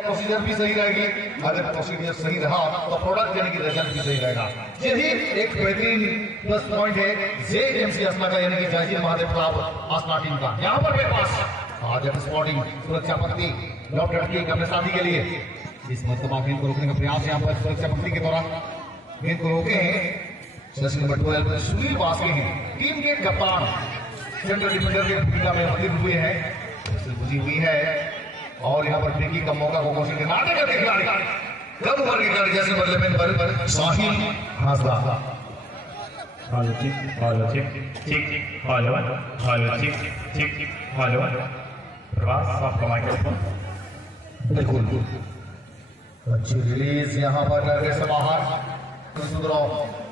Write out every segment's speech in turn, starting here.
आपका प्रोसीजर भी सही रहेगी। अगर प्रोसीजर सही रहा तो प्रोडक्ट यानी कि रिजल्ट भी सही रहेगा। यही एक बेहतरीन प्लस पॉइंट है जेएमसी असना का यानी कि जयजीत महादेव क्लब असना टीम का। यहाँ पर मेरे पास आज स्पॉटिंग सुरक्षा पट्टी लॉक लड़की अपने साथी के लिए इस मरतबा गेंद को रोकने का प्रयास यहाँ पर सुरक्षा पट्टी के दौरान गेंद को रोके हैं सचिन बटवाल पर सुनील वासके हैं टीम के कप्तान सेंट्रल डिफेंडर के भूमिका में अवतीर्ण हुए हैं बुझी हुई है और यहाँ पर फ्री का मौका को कोशिश नाटे करके खिलाड़ी कम ओवर के खिलाड़ी जैसे बदले पर साहिल हासदा हेलो ठीक हेलो प्रवास आपका माइक्रोफोन बिल्कुल अच्छी रिलीज यहाँ पर टारगेट से बाहर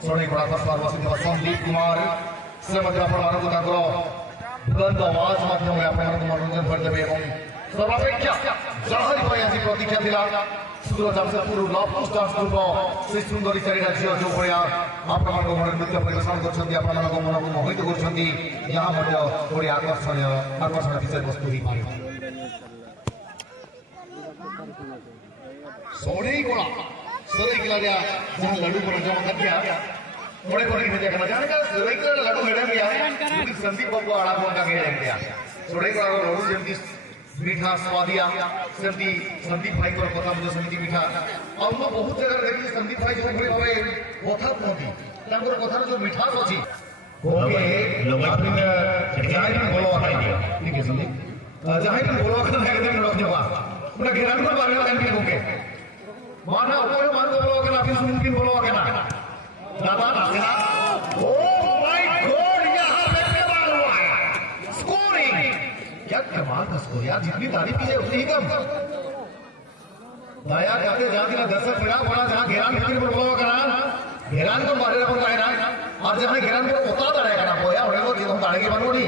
सोने बड़ा संदीप कुमार से परमाणु को ताकरो बुलंद आवाज माध्यम मनोरंजन करते এবং সর্বাপেক্ষা জাহাজ ভাই আজি প্রতীক্ষা দিলা সুন্দর জামশেদপুর লভ স্টার গ্রুপ সেই সুন্দরী চারি রাজ্য जो भया ଆପଣମାନଙ୍କ ମନରେ ନୃତ୍ୟ ପରିବେଷଣ କରୁଛନ୍ତି ଆପଣମାନଙ୍କ ମନକୁ ମୋହିତ କରୁଛନ୍ତି यहाँ ମଧ୍ୟ ଗୋଟିଏ ଆକର୍ଷଣ ବିଷୟବସ୍ତୁ ହେଇପାରିବ सोड़ेगोड़ा सोरेगला जहाँ लड्डू को जमा कर दिया बड़े बड़े भेजा करना जाने का सोरेगला लड्डू भेड़ा भी आया संदीप बाबू आड़ा को का घेर दिया सोरेगला लड्डू जमती मीठा स्वादिया सेमती संदीप भाई को कथा मुझे समिति मीठा और मैं बहुत जगह देखी संदीप भाई जो भले भावे कथा कहती तांकर कथार जो मिठास अछि ओके आपने जहां भी बोलो आके ठीक है संदीप जहां भी बोलो आके एकदम रख देवा पूरा घेरान पर बारे में एमपी होके माना ऊपर मान को बोलो आके ना फिर मुमकिन बोलो आके ना दादा ना ओ माय गॉड यहां पे कमाल हुआ है स्कोरिंग क्या कमाल का स्कोर यार जितनी तारीफ की जाए उतनी ही कम दया करके जहां दिला दर्शक फिरा पड़ा जहां घेरान फिर बोलो करना घेरान को मारे रखो है ना और जहां घेरान को उतार दड़ेगा ना बोया उन्हें को जितने ताड़े के बनोड़ी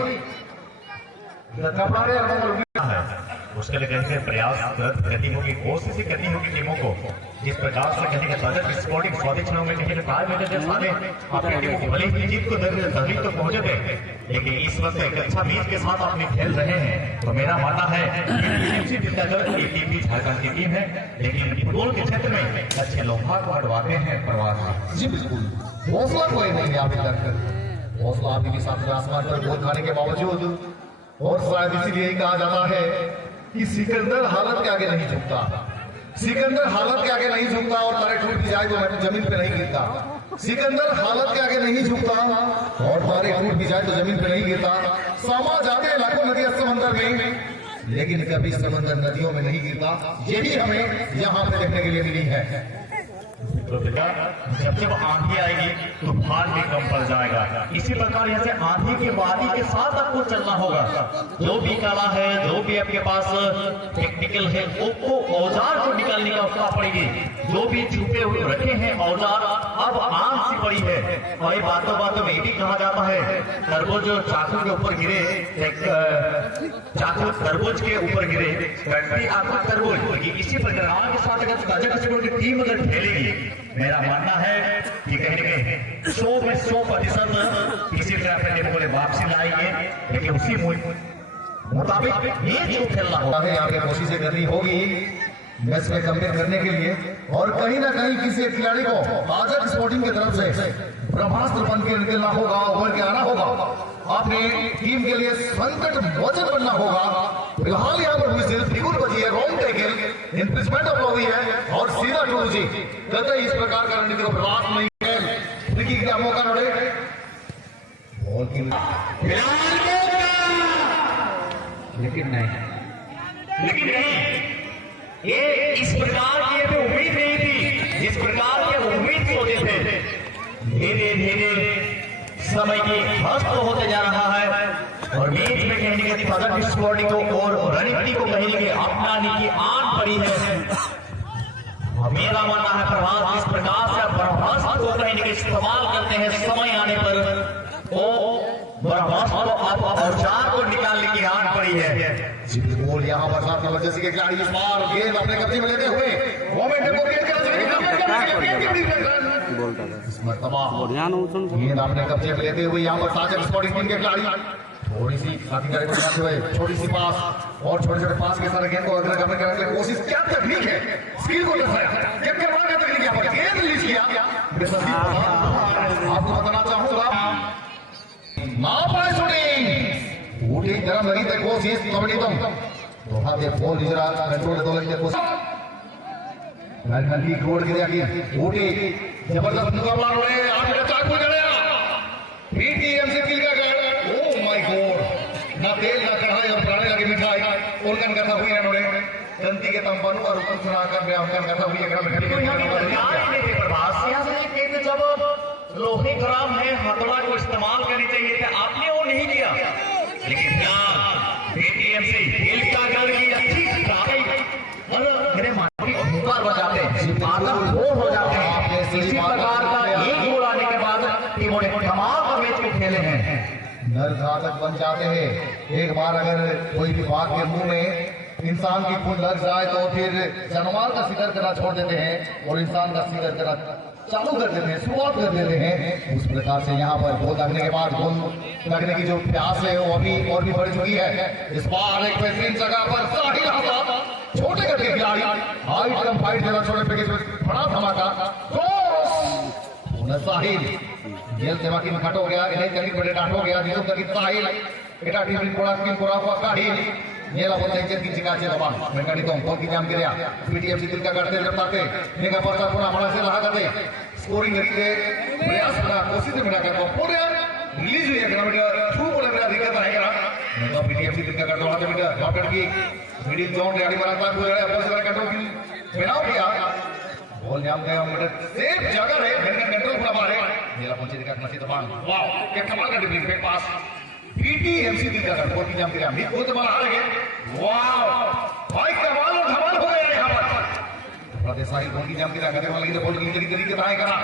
कपड़ा रे है उसके लिए कैसे प्रयास करनी होगी कोशिश ही करनी होगी टीमों को जिस प्रकार से कहने के बजट स्पोर्टिंग स्वादिष्ट क्षणों में कहीं बाहर बैठे थे सारे अपनी टीम को भले ही जीत को तभी तो पहुंचे थे लेकिन इस वक्त एक अच्छा बीच के साथ आपने खेल रहे हैं तो मेरा मानना है झारखंड की टीम है लेकिन फुटबॉल के क्षेत्र में अच्छे लोग को हटवाते हैं प्रवास जी बिल्कुल हौसला कोई नहीं है अभी तक हौसला अभी भी सामने आसमान पर गोल खाने के बावजूद और शायद इसीलिए कहा जाता है कि सिकंदर हालत के आगे नहीं झुकता सिकंदर हालत के आगे नहीं झुकता और तारे टूट भी जाए तो जमीन पे नहीं गिरता सिकंदर हालत के आगे नहीं झुकता और तारे टूट भी जाए तो जमीन पे नहीं गिरता सामा जाते लाखों नदियां समंदर में लेकिन कभी समंदर नदियों में नहीं गिरता यही हमें यहाँ पे देखने के लिए मिली है तो बेटा जब आंधी आएगी तूफान भी कम पड़ जाएगा इसी प्रकार यहाँ से आंधी की वादी के साथ आपको चलना होगा जो भी कला है जो भी आपके पास टेक्निकल है वो औजार को निकालने का उसका पड़ेगी जो भी छुपे हुए रखे हैं औजार अब आम सी पड़ी है और ये बातों बातों में भी कहा जाता है तरबूज जो चाकू के ऊपर गिरे चाकू तरबूज के ऊपर गिरे आंखों तरबूज इसी प्रकार के साथ अगर की टीम अगर खेलेगी मेरा मानना है कि कहीं न कहीं 100% किसी तरह अपने टीम को वापसी लाएंगे लेकिन उसी मुताबिक ये जो खेलना होगा है आगे कोशिशें करनी होगी मैच में कंपेयर करने के लिए और कहीं ना कहीं किसी एक खिलाड़ी को आजाद स्पोर्टिंग की तरफ से ब्रह्मास्त्र बन के निकलना होगा उभर के आना होगा आपने टीम के लिए संकट मोचन बनना होगा फिलहाल यहाँ पर हुई बिल्कुल बची है रॉन्ग टेकल इन्वेस्टमेंट ऑफ हुई है और सीधा टू जी कहते इस प्रकार का रणनीति को प्रयास नहीं है लेकिन क्या मौका लड़े लेकिन नहीं ये इस प्रकार की तो उम्मीद नहीं थी जिस प्रकार की उम्मीद सोचे थे धीरे धीरे समय की हस्त होते जा रहा है और बीच में कहने के पदक स्पोर्टिंग को और रणनीति को कहीं के अपनाने की आन पड़ी है मेरा मानना है प्रभाव इस प्रकार से ब्रह्मास्त्र को कहीं के इस्तेमाल करते हैं समय आने पर वो ब्रह्मास्त्र को आप औजार को निकालने की आन पड़ी है बिल्कुल यहाँ पर साथ नंबर जैसे के खिलाड़ी इस बार गेंद अपने कब्जे में लेते हुए मोमेंटम को गेंद गेंद अपने कब्जे में लेते हुए यहाँ पर साजन स्पोर्टिंग टीम के खिलाड़ी थोड़ी सी साथी गाड़ी को चलाते हुए छोटी सी पास और छोटे छोटे पास के साथ गेंद को अग्र करने की कोशिश। क्या तकनीक है, स्किल को दर्शाया, क्या करवा का तकनीक यहाँ पर गेंद रिलीज किया। आपको बताना चाहूंगा ना पाए शूटिंग ऊटी जरा लगी थे कोशिश कबड्डी तो हाथे बॉल जरा कंट्रोल तो लगी थे कोशिश की रोड गिरा की ऊटी जबरदस्त मुकाबला हो रहे हैं। आगे चाक को जड़या पीटीएमसी किल का गड़। ओ माय गॉड, ना तेल ना कढ़ाई और प्राणे लगे मिठाई ओलकन करता हुई इन्होंने दंती के तंबानू और ऊपर सुनाकर व्यायाम करता हुई एकरा में तो यहाँ की सरकार ने भी प्रभास यहाँ से कहते जब लोहे खराब है हथौड़ा को इस्तेमाल करनी चाहिए थे, आपने वो नहीं किया। लेकिन क्या पीटीएमसी खेल का गल की अच्छी मेरे मानवी मुकार बजाते हैं, आदम बोर हो जाते हैं। इसी प्रकार का एक गोल आने के बाद टीमों ने तमाम मैच को खेले हैं। नरघातक बन जाते हैं। एक बार अगर कोई भी बात के मुंह में इंसान की खून लग जाए तो फिर जानवर का शिकार करना छोड़ देते हैं और इंसान का शिकार करना चालू कर देते हैं, शुरुआत कर देते हैं। उस प्रकार से यहाँ पर गोल लगने के बाद गोल लगने की जो प्यास है वो अभी और भी बढ़ चुकी है। इस बार एक बेहतरीन जगह पर साहिल आजाद छोटे कद के खिलाड़ी हाइट कम फाइट जरा छोटे पैकेज में बड़ा धमाका साहिल जेल धमाकी में खट हो गया, इन्हें कहीं बड़े डांट हो गया जिसको कहीं साहिल एटा टीम कोड़ा स्किन कोड़ा हुआ साहिल नेला बोलते हैं कि चिका चेला बाल मैं कहीं तो कौन की जाम किया पीटीएमसी दिल का करते जब पाते मेगा पर पूरा हमारा से लगा करते स्कोरिंग करके प्रयास करा कोशिश में कर पूरे रिलीज हुई है किलोमीटर थ्रू बोले मेरा दिक्कत है करा मैं तो पीटीएमसी दिल का करते वहां से बेटा डॉक्टर की मिडिल जोन गाड़ी बनाता पूरा अपोजिट कंट्रोल की बनाओ किया बॉल जाम गया मतलब सेफ जगह है मैंने कंट्रोल पूरा मारे मेरा पहुंचे दिखा मची दबान वाह क्या कमाल का ड्रिबलिंग पे पास पीटीएमसी दिल का कर की जाम किया वो तो बाहर आ गए। वाह भाई कमाल और धमाल हो गया यहां पर प्रदेश साहिल बॉल की जाम किया करने वाले की बॉल की तरीके बनाए करा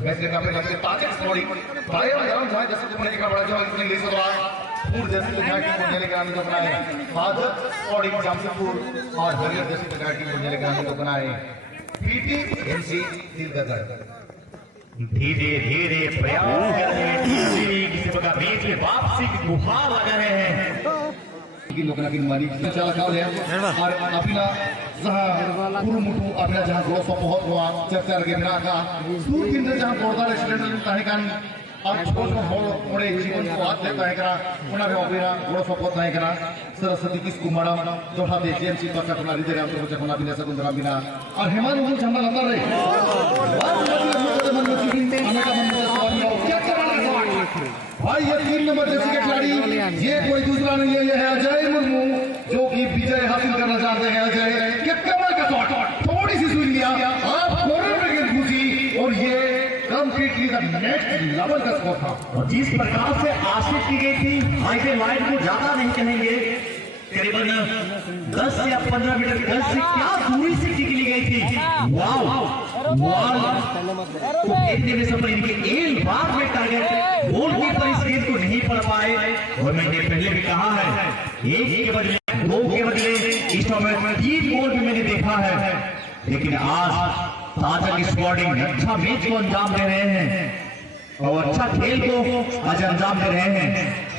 मैच के काफी लगते ताजे स्टोरी भाई और जान जाए जैसे तुमने देखा बड़ा जो इतने ले सकता पूर जैसे लगा की बॉल लेकर आने को बनाए फादर स्टोरी जमशेदपुर और हरियर जैसे लगा की बॉल लेकर आने को बनाए पीटीएमसी दिल का कर धीरे धीरे प्रयास कर रहे हैं किसी प्रकार बीच में वापसी की गुहार लगा रहे हैं की लोग लगी मारी चला खाओ ले और अपिला जहां पूर्ण मुठू अपिला जहां ग्रोस बहुत हुआ चर्चा लगे ना का दूर दिन जहां कोरदार एक्सीडेंट ताहे कान और छोट को मोड़े जीवन को हाथ देता है करा उना में ओपेरा ग्रोस बहुत ताहे करा सरस्वती किस कुमार दोहा दे जेएमसी पक्का अपना रिदे राम को जखना बिना सकुंदरा बिना और हेमान मुझे झंडा लगा रहे भाई ये 3 नंबर जर्सी के खिलाड़ी ये कोई दूसरा नहीं है, ये है अजय मुर्मू जो कि विजय हासिल करना चाहते हैं। अजय क्या कमाल का शॉट थोड़ी सी सुन लिया आप कॉर्नर में गेंद घुसी और ये कंप्लीटली द नेक्स्ट लेवल का स्कोर था। और जिस प्रकार से आशिक की गई थी हाईवे लाइन को ज्यादा नहीं कहेंगे करीबन 10 या 15 मीटर की से क्या दूरी से निकली गई थी। वाव तो खेलने में सफल इनके एक बार में टारगेट गोलकीपर इस गेंद को नहीं पढ़ पाए और मैंने पहले भी कहा है एक के बदले 2 के बदले इस टूर्नामेंट में 3 गोल भी मैंने देखा है। लेकिन आज ताजा की स्क्वाडिंग अच्छा मैच को अंजाम दे रहे हैं और अच्छा खेल को आज अंजाम दे रहे हैं।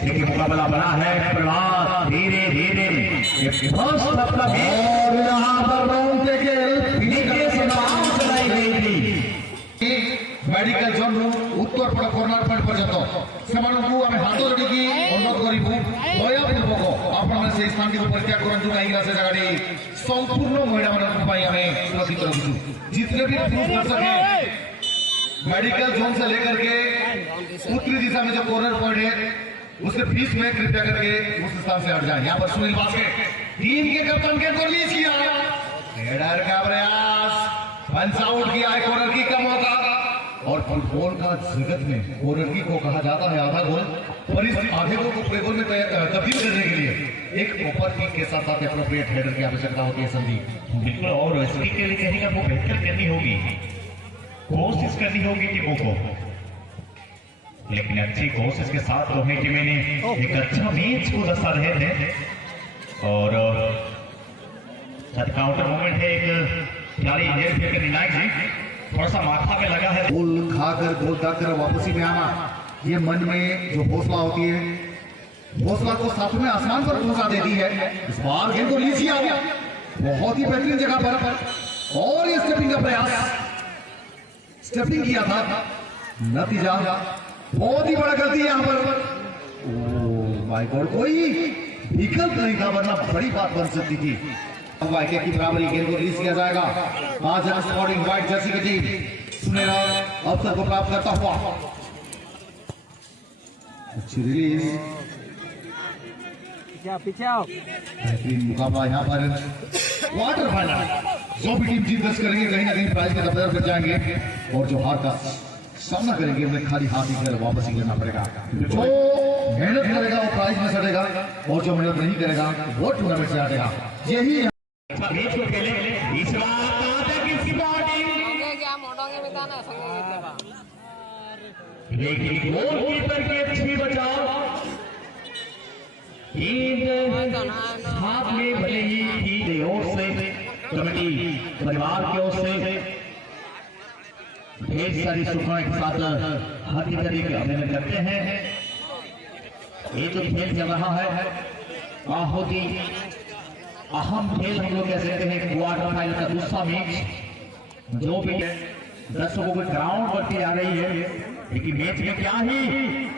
लेकिन मुकाबला बना है प्रभात धीरे धीरे और यहाँ पर राउंड के चलाई गई थी मेडिकल जोन उत्तर पड़ कॉर्नर पॉइंट पर्यंत सेमानकु आमे हाथ जोड़िकी अनुरोध करिबु दयापूर्वक आपण से स्थान के परित्याग करंतु काहींना से जगाडी संपूर्ण महिला मानक पई आमे सुरक्षित रखु जितने भी पुरुष दर्शक हैं मेडिकल जोन से लेकर के उत्तरी दिशा में जो कॉर्नर पॉइंट है उसके बीच में कृपया करके उस स्थान से हट जाए। यहाँ पर सुनील बास्केट टीम के कप्तान के रिलीज किया हेडर का प्रयास पंच आउट किया है कॉर्नर की का मौका और फुटबॉल का जगत में कॉर्नर की को कहा जाता है आधा गोल और इस आधे गोल को पूरे गोल में तब्दील करने के लिए एक प्रॉपर किक के साथ साथ एप्रोप्रिएट हेडर की आवश्यकता होती है। संदीप बिल्कुल और इसके लिए कहीं आपको बेहतर करनी होगी कोशिश करनी होगी टीमों को लेकिन अच्छी कोशिश के साथ रोहिणी टीमें ने एक अच्छा मैच को दर्शा रहे थे और काउंटर मोमेंट है एक खिलाड़ी इंजर के निर्णायक जी थोड़ा सा माथा में लगा है गोल खाकर गोल खाकर वापसी में आना ये मन में जो हौसला होती है हौसला को सातवें आसमान पर पहुंचा देती है। इस बार गेंद को लीची आ गया, बहुत ही बेहतरीन जगह पर, और ये स्टेपिंग का प्रयास, स्टेपिंग किया था, नतीजा बहुत ही बड़ा गलती है यहाँ पर। ओह माय गॉड, कोई विकल्प नहीं था वरना बड़ी बात बन सकती थी। विकेट की बराबरी, गेंद को रिलीज किया जाएगा। आज स्पोर्टिंग व्हाइट जर्सी की टीम सुनहरा अवसर को प्राप्त करता हुआ, अच्छी रिलीज, बेहतरीन मुकाबला यहाँ पर। क्वार्टर फाइनल जो भी टीम जीत दर्ज करेंगे कहीं ना कहीं प्राइज के दफ्तर पर जाएंगे, और जो हार का सामना करेंगे उन्हें खाली हाथ ही घर वापस ही लेना पड़ेगा। जो मेहनत करेगा वो प्राइज में सटेगा, और जो मेहनत नहीं करेगा वो टूर्नामेंट से हटेगा। यही मैच को खेले इस बार लेकिन गोलकीपर की अच्छी बचाव, हाथ में भले ही की ओर से, कमेटी परिवार की ओर से ढेर सारी शुभकामनाएं के साथ हाथी तरीके अभिनंदन करते हैं। ये जो खेल चल रहा है बहुत ही अहम खेल हम लोग कह सकते हैं। क्वार्टर फाइनल का दूसरा मैच जो भी है, दर्शकों को ग्राउंड बढ़ती आ रही है, लेकिन मैच में क्या ही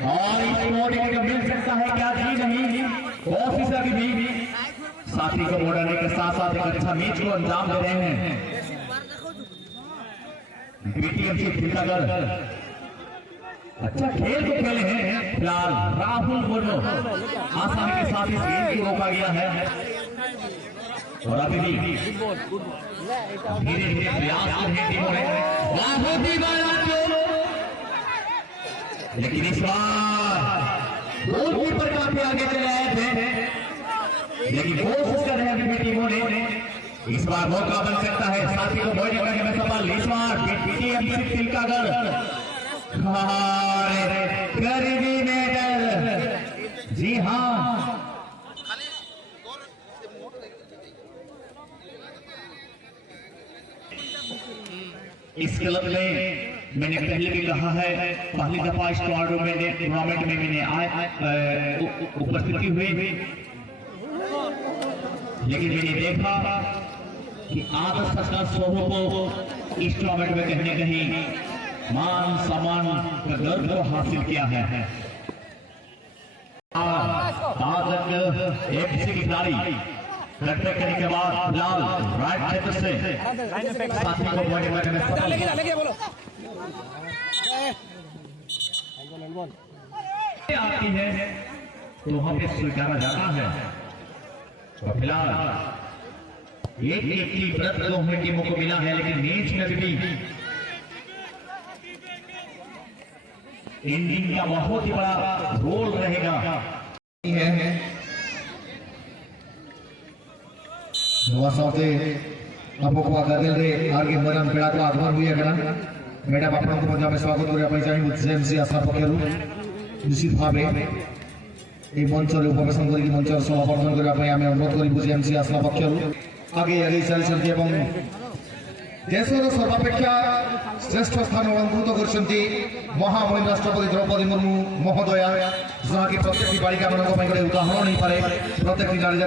और मिल सकता है क्या जी नहीं, कोशिश अभी भी साथी को मोड़ने के साथ साथ एक अच्छा मैच को अंजाम दे रहे हैं। बीटीएमसी टीकागढ़ अच्छा खेल को खेले हैं। फिलहाल राहुल मुर्मू आसानी के साथ इस गेम को रोका गया है, और अभी भी धीरे धीरे प्रयास कर रही टीमों ने, लेकिन इस बार गोलकीपर काफी आगे चले आए थे, लेकिन कोशिश कर रहे हैं अभी भी टीमों ने। इस बार मौका बन सकता है साथी को बॉय करने में सफल। इस बार बीटीएमसी टीकागढ़ करीबी मेडल, जी हाँ, इस क्लब में मैंने पहले भी कहा है, पहली दफा इस टूर्नामेंट में मैंने उपस्थिति हुई, लेकिन मैंने देखा कि आदर्श सरकार सोहो को इस टूर्नामेंट में कहीं न कहीं मान सम्मान का गर्व को हासिल किया है। आज एक किसी खिलाड़ी करने के बाद फिलहाल राइट क्षेत्र से साथी को बॉडी करने में सफल आती है तो वहां पे स्वीकारा जाता है। तो फिलहाल एक की व्रत दोनों टीमों को मिला है, लेकिन मैच में भी इन टीम का बहुत ही बड़ा रोल रहेगा। आपको आगे मरण पीड़ा तो आगमन हुई है मैडम आप स्वागत कर निश्चित भाव मंच उपवेशन कर मंच समापर्दन करने अनुरोध करी आसला पक्ष आगे आगे चलती देशर सर्वापेक्षा श्रेष्ठ स्थान अलंकृत कर महामहिम राष्ट्रपति द्रौपदी मुर्मू महोदया, जहाँकि प्रत्येक बालिका मान उदाहरण नहीं पारे, प्रत्येक नारी